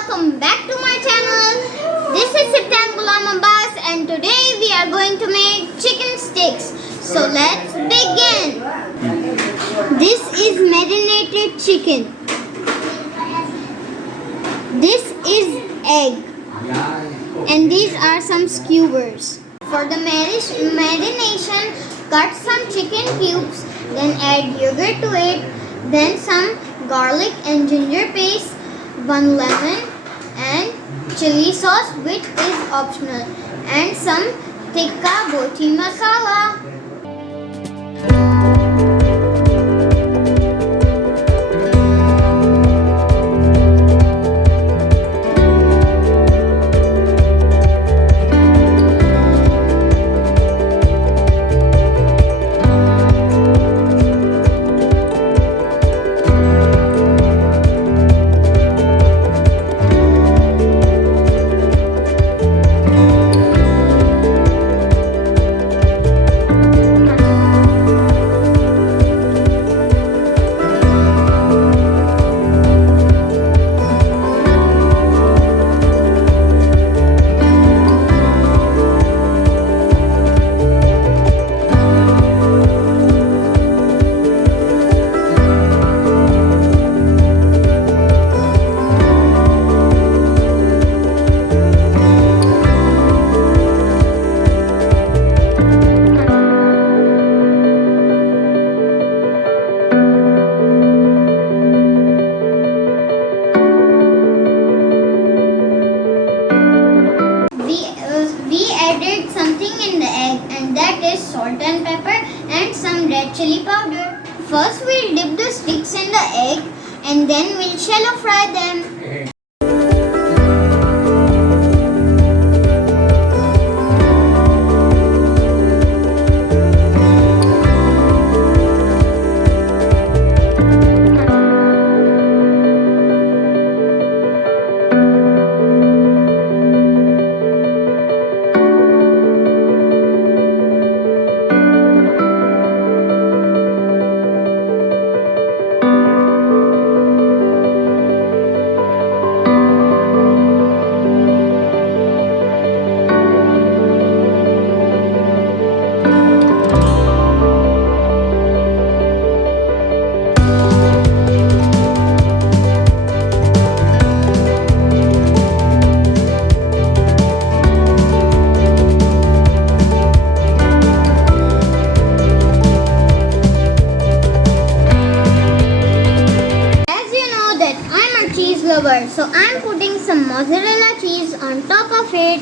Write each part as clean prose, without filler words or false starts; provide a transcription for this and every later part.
welcome back to my channel. This is Sibtain and today we are going to make chicken sticks. So let's begin. This is marinated chicken. This is egg. And these are some skewers. For the marination, cut some chicken cubes, then add yogurt to it, then some garlic and ginger paste, 1 lemon and chili sauce which is optional, and some tikka bochi masala. Added something in the egg, and that is salt and pepper and some red chili powder. First we'll dip the sticks in the egg and then we'll shallow fry them. So I'm putting some mozzarella cheese on top of it.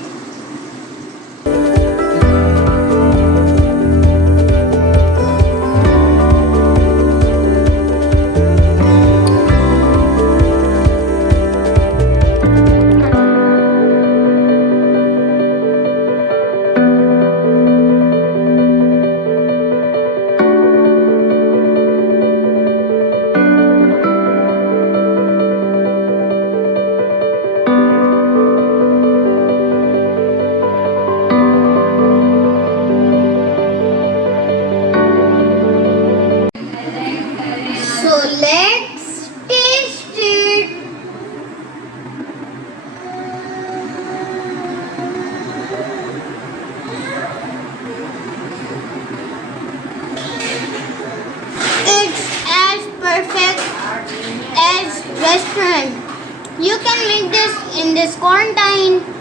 Let's taste it. It's as perfect as restaurant. You can make this in this quarantine.